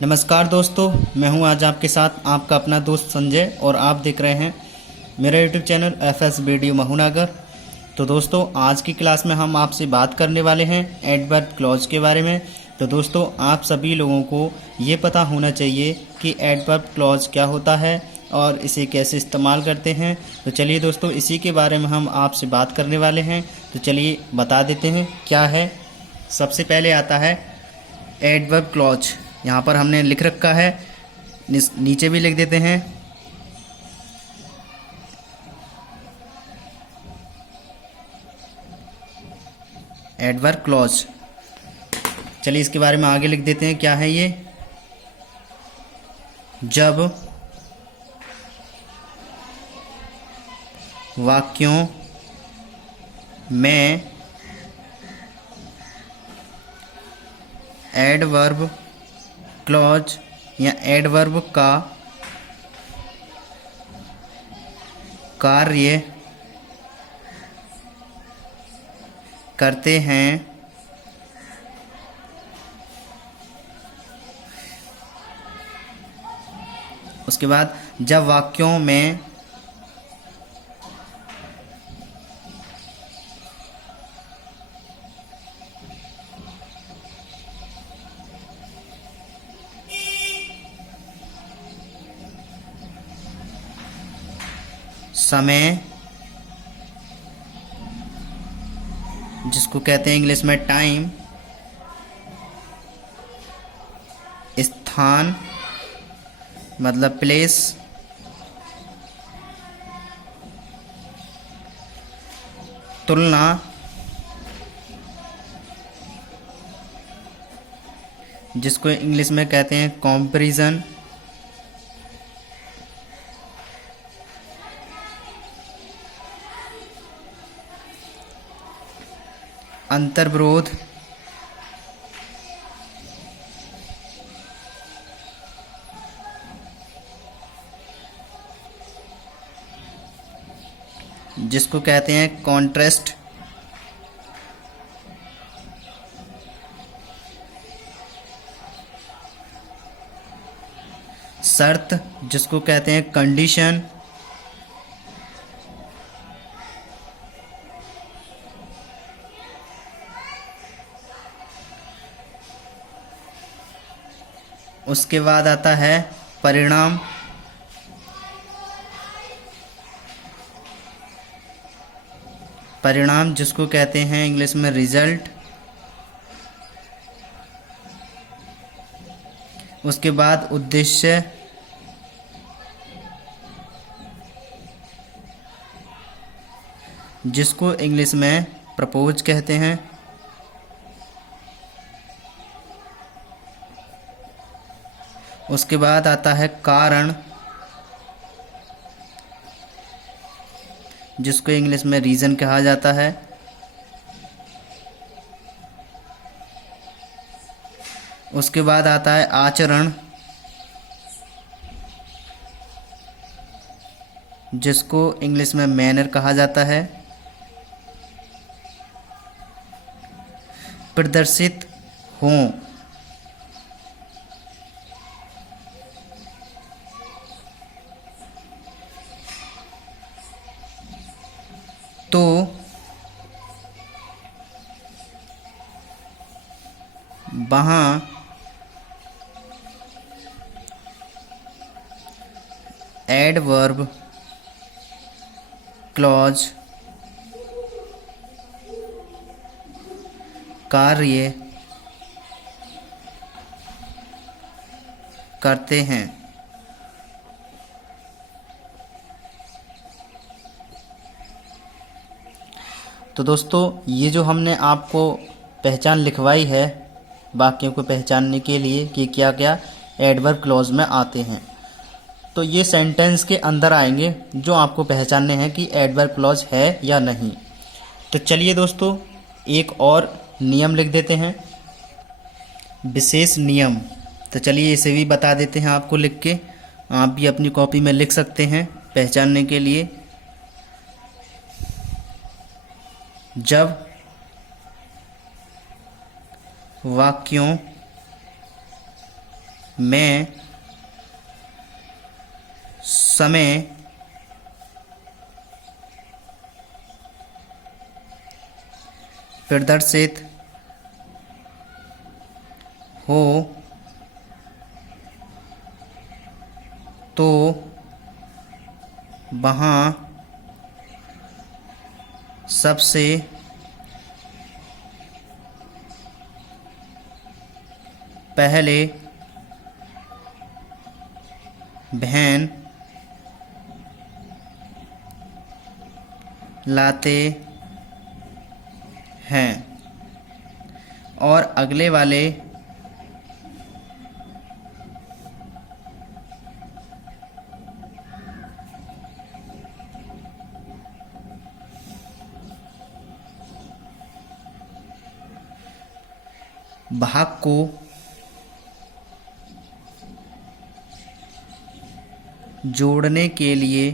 नमस्कार दोस्तों, मैं हूं आज आपके साथ आपका अपना दोस्त संजय और आप देख रहे हैं मेरा यूट्यूब चैनल एफएस वीडियो महूनगर। तो दोस्तों, आज की क्लास में हम आपसे बात करने वाले हैं एडवर्ब क्लॉज के बारे में। तो दोस्तों, आप सभी लोगों को ये पता होना चाहिए कि एडवर्ब क्लॉज क्या होता है और इसे कैसे इस्तेमाल करते हैं। तो चलिए दोस्तों, इसी के बारे में हम आपसे बात करने वाले हैं। तो चलिए बता देते हैं क्या है। सबसे पहले आता है एडवर्ब क्लॉज। यहाँ पर हमने लिख रखा है, नीचे भी लिख देते हैं। Adverb clause. चलिए इसके बारे में आगे लिख देते हैं क्या है ये। जब वाक्यों में एडवर्ब क्लॉज या एडवर्ब का कार्य करते हैं, उसके बाद जब वाक्यों में समय, जिसको कहते हैं इंग्लिश में टाइम, स्थान मतलब प्लेस, तुलना, जिसको इंग्लिश में कहते हैं कंपैरिजन, अंतर्विरोध, जिसको कहते हैं कॉन्ट्रास्ट, शर्त, जिसको कहते हैं कंडीशन, उसके बाद आता है परिणाम, परिणाम जिसको कहते हैं इंग्लिश में रिजल्ट, उसके बाद उद्देश्य, जिसको इंग्लिश में प्रपोज कहते हैं, उसके बाद आता है कारण, जिसको इंग्लिश में रीज़न कहा जाता है, उसके बाद आता है आचरण, जिसको इंग्लिश में मैनर कहा जाता है, प्रदर्शित हों, तो वहाँ एडवर्ब क्लॉज कार्य करते हैं। तो दोस्तों, ये जो हमने आपको पहचान लिखवाई है वाक्यों को पहचानने के लिए कि क्या क्या एडवर्ब क्लॉज में आते हैं, तो ये सेंटेंस के अंदर आएंगे जो आपको पहचानने हैं कि एडवर्ब क्लॉज है या नहीं। तो चलिए दोस्तों, एक और नियम लिख देते हैं, विशेष नियम। तो चलिए इसे भी बता देते हैं आपको लिख के, आप भी अपनी कॉपी में लिख सकते हैं पहचानने के लिए। जब वाक्यों मैं समय प्रदर्शित हो तो वहाँ सबसे पहले बहन लाते हैं और अगले वाले भाग को जोड़ने के लिए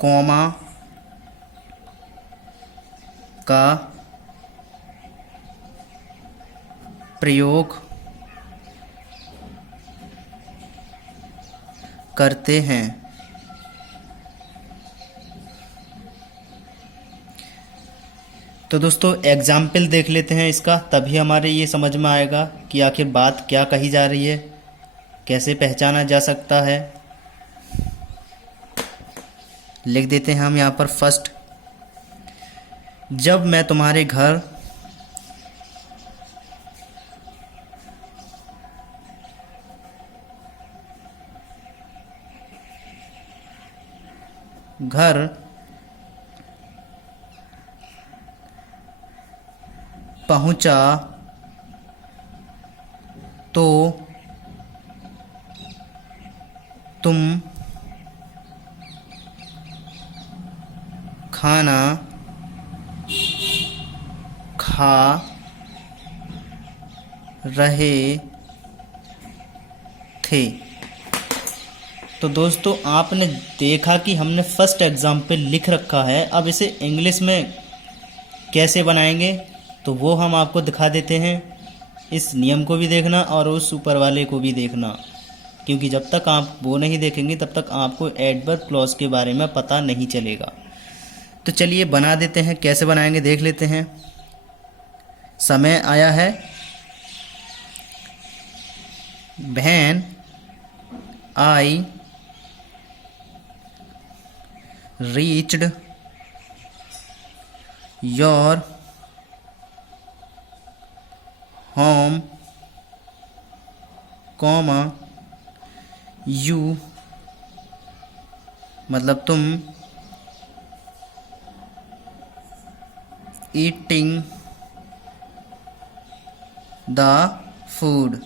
कॉमा का प्रयोग करते हैं। तो दोस्तों एग्जाम्पल देख लेते हैं इसका, तभी हमारे ये समझ में आएगा कि आखिर बात क्या कही जा रही है, कैसे पहचाना जा सकता है। लिख देते हैं हम यहाँ पर फर्स्ट, जब मैं तुम्हारे घर पहुंचा तो तुम खाना खा रहे थे। तो दोस्तों आपने देखा कि हमने फर्स्ट एग्जाम्पल लिख रखा है। अब इसे इंग्लिश में कैसे बनाएंगे तो वो हम आपको दिखा देते हैं। इस नियम को भी देखना और उस ऊपर वाले को भी देखना, क्योंकि जब तक आप वो नहीं देखेंगे तब तक आपको एडवर्ब क्लॉज के बारे में पता नहीं चलेगा। तो चलिए बना देते हैं, कैसे बनाएंगे देख लेते हैं। समय आया है, बहन आई reached your home, comma you मतलब तुम eating the food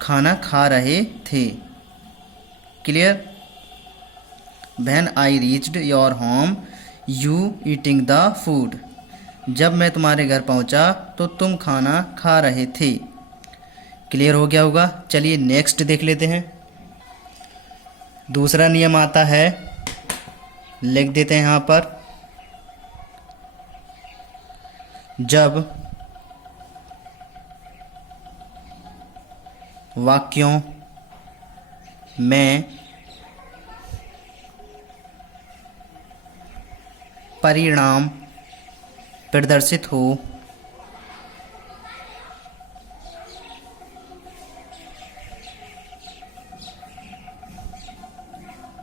खाना खा रहे थे। Clear? When I reached your home, you eating the food. जब मैं तुम्हारे घर पहुंचा तो तुम खाना खा रहे थे। क्लियर हो गया होगा। चलिए नेक्स्ट देख लेते हैं। दूसरा नियम आता है, लिख देते हैं यहाँ पर, जब वाक्यों में परिणाम प्रदर्शित हो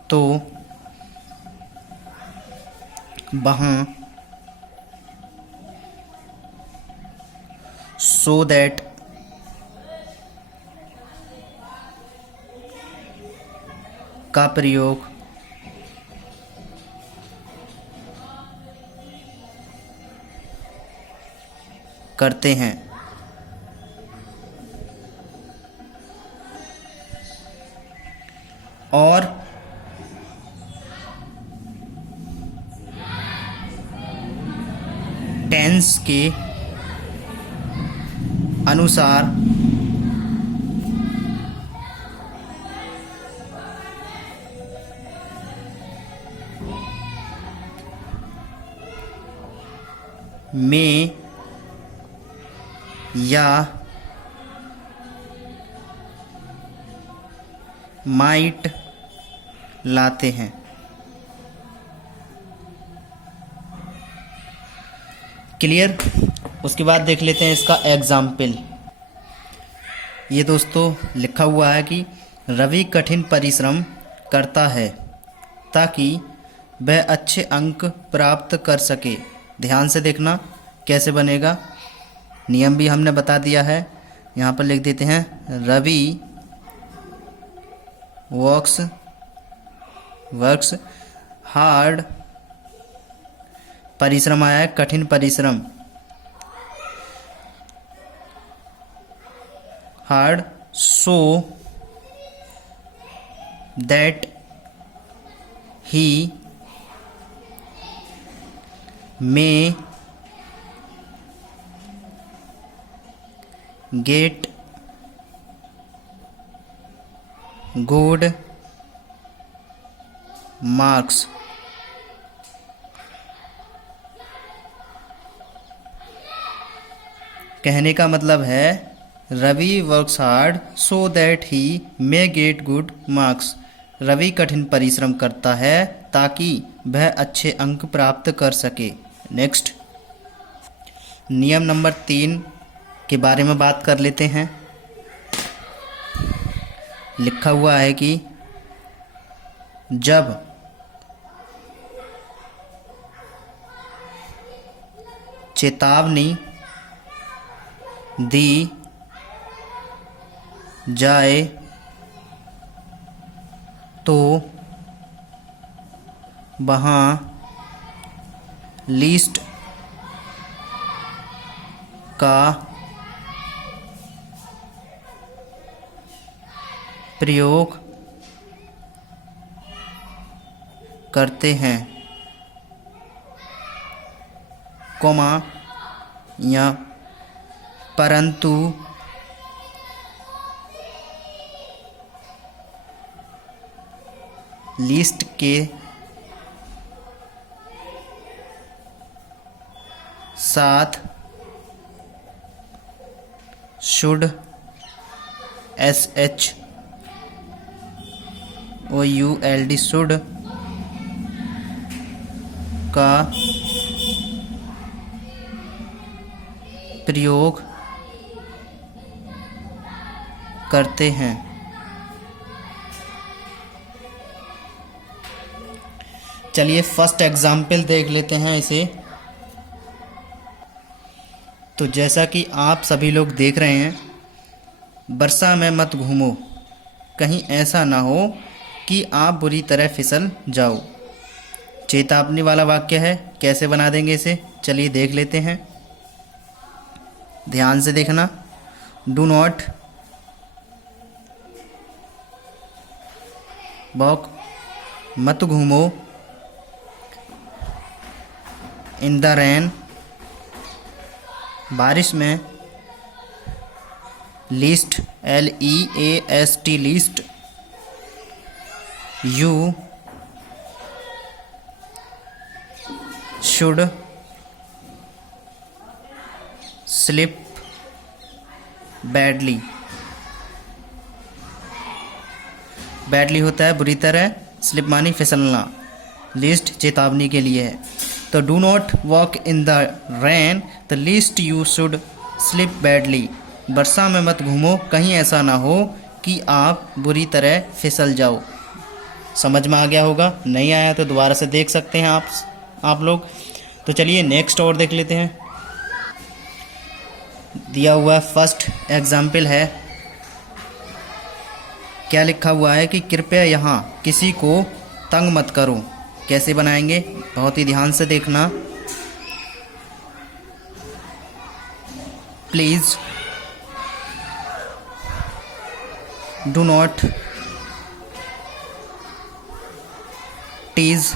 तो वहाँ so that का प्रयोग करते हैं। और टेंस के अनुसार में या माइट लाते हैं। क्लियर। उसके बाद देख लेते हैं इसका एग्जाम्पल। ये दोस्तों लिखा हुआ है कि रवि कठिन परिश्रम करता है ताकि वह अच्छे अंक प्राप्त कर सके। ध्यान से देखना कैसे बनेगा, नियम भी हमने बता दिया है। यहाँ पर लिख देते हैं रवि वर्क्स हार्ड, परिश्रम आया है कठिन परिश्रम, hard, so that he may get good marks। कहने का मतलब है Ravi works hard so that he may get good marks. Ravi कठिन परिश्रम करता है ताकि वह अच्छे अंक प्राप्त कर सके। नेक्स्ट, नियम नंबर 3 के बारे में बात कर लेते हैं। लिखा हुआ है कि जब चेतावनी दी जाए तो वहाँ लिस्ट का प्रयोग करते हैं, कोमा या परंतु लिस्ट के साथ शुड SHOULD शुड का प्रयोग करते हैं। चलिए फर्स्ट एग्जाम्पल देख लेते हैं इसे। तो जैसा कि आप सभी लोग देख रहे हैं, वर्षा में मत घूमो, कहीं ऐसा ना हो कि आप बुरी तरह फिसल जाओ। चेतावनी वाला वाक्य है, कैसे बना देंगे इसे, चलिए देख लेते हैं। ध्यान से देखना। डू नॉट वॉक, मत घूमो, इन द रेन, बारिश में, list LEAST list, you should slip badly, badly होता है बुरी तरह, स्लिप मानी फिसलना, लिस्ट चेतावनी के लिए है। तो do not walk in the rain the lest you should slip badly, वर्षा में मत घूमो, कहीं ऐसा ना हो कि आप बुरी तरह फिसल जाओ। समझ में आ गया होगा, नहीं आया तो दोबारा से देख सकते हैं आप लोग। तो चलिए नेक्स्ट और देख लेते हैं। दिया हुआ फर्स्ट एग्जाम्पल है, क्या लिखा हुआ है कि कृपया यहाँ किसी को तंग मत करो। कैसे बनाएंगे, बहुत ही ध्यान से देखना। Please do not tease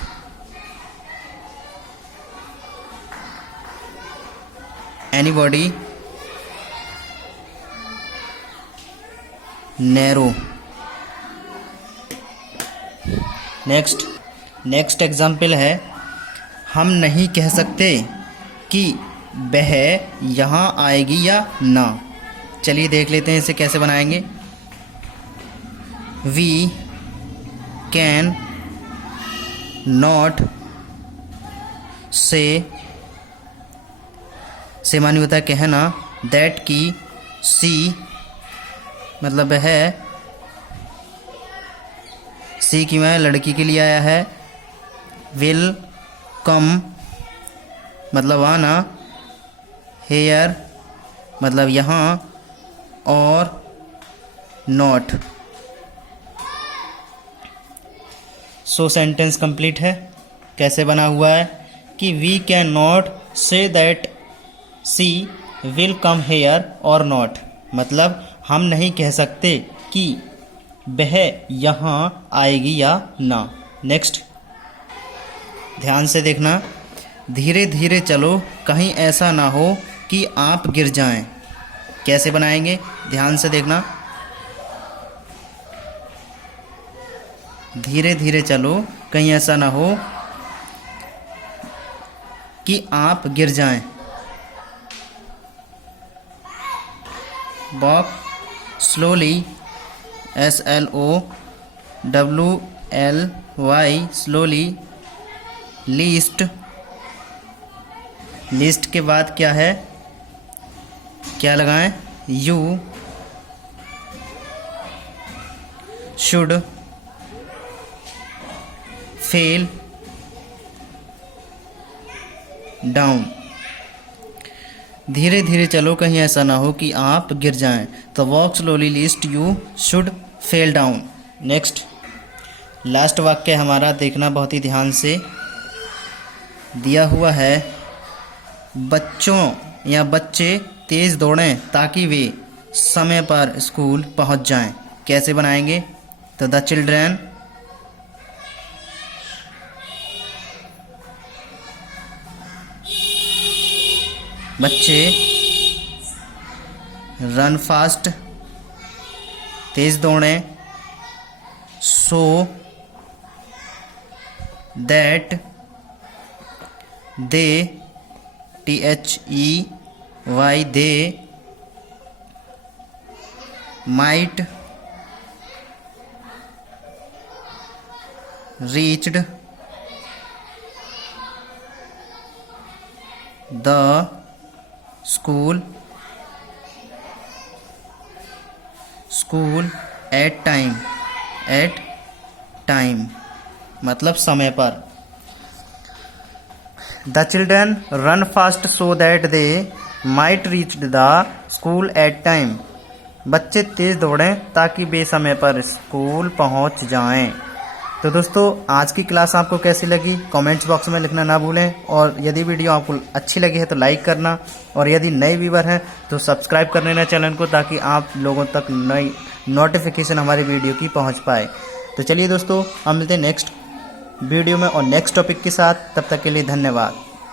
anybody narrow. Next example है, हम नहीं कह सकते कि वह यहाँ आएगी या ना। चलिए देख लेते हैं इसे कैसे बनाएंगे। वी कैन नॉट से मानी होता है कहना, दैट की सी मतलब है, सी की मैं लड़की के लिए आया है, विल कम मतलब आना, हेयर मतलब यहाँ, और नॉट। सो सेंटेंस कंप्लीट है। कैसे बना हुआ है कि we can not say that she will come here और नॉट, मतलब हम नहीं कह सकते कि वह यहाँ आएगी या ना। नेक्स्ट, ध्यान से देखना। धीरे धीरे चलो कहीं ऐसा ना हो कि आप गिर जाएं। कैसे बनाएंगे, ध्यान से देखना। धीरे धीरे चलो कहीं ऐसा ना हो कि आप गिर जाएं। Walk slowly, SLOWLY slowly. Least, list के बाद क्या है, क्या लगाएं, यू। Should, fail, down. धीरे धीरे चलो कहीं ऐसा ना हो कि आप गिर जाएं। तो walk slowly, list, you, should, fail, down. Next, last वाक्य हमारा देखना बहुत ही ध्यान से। दिया हुआ है, बच्चों या बच्चे तेज़ दौड़ें ताकि वे समय पर स्कूल पहुंच जाएं। कैसे बनाएंगे, तो द चिल्ड्रन बच्चे रन फास्ट तेज़ दौड़ें, so that they THEY they might reached the school at time मतलब समय पर। The children run fast so that they might reach the school at time. बच्चे तेज़ दौड़ें ताकि वे समय पर स्कूल पहुंच जाएं। तो दोस्तों, आज की क्लास आपको कैसी लगी कमेंट्स बॉक्स में लिखना ना भूलें, और यदि वीडियो आपको अच्छी लगी है तो लाइक करना, और यदि नए व्यूवर हैं तो सब्सक्राइब कर लेना चैनल को, ताकि आप लोगों तक नई नोटिफिकेशन हमारी वीडियो की पहुंच पाए। तो चलिए दोस्तों, हम मिलते हैं नेक्स्ट वीडियो में और नेक्स्ट टॉपिक के साथ। तब तक के लिए धन्यवाद।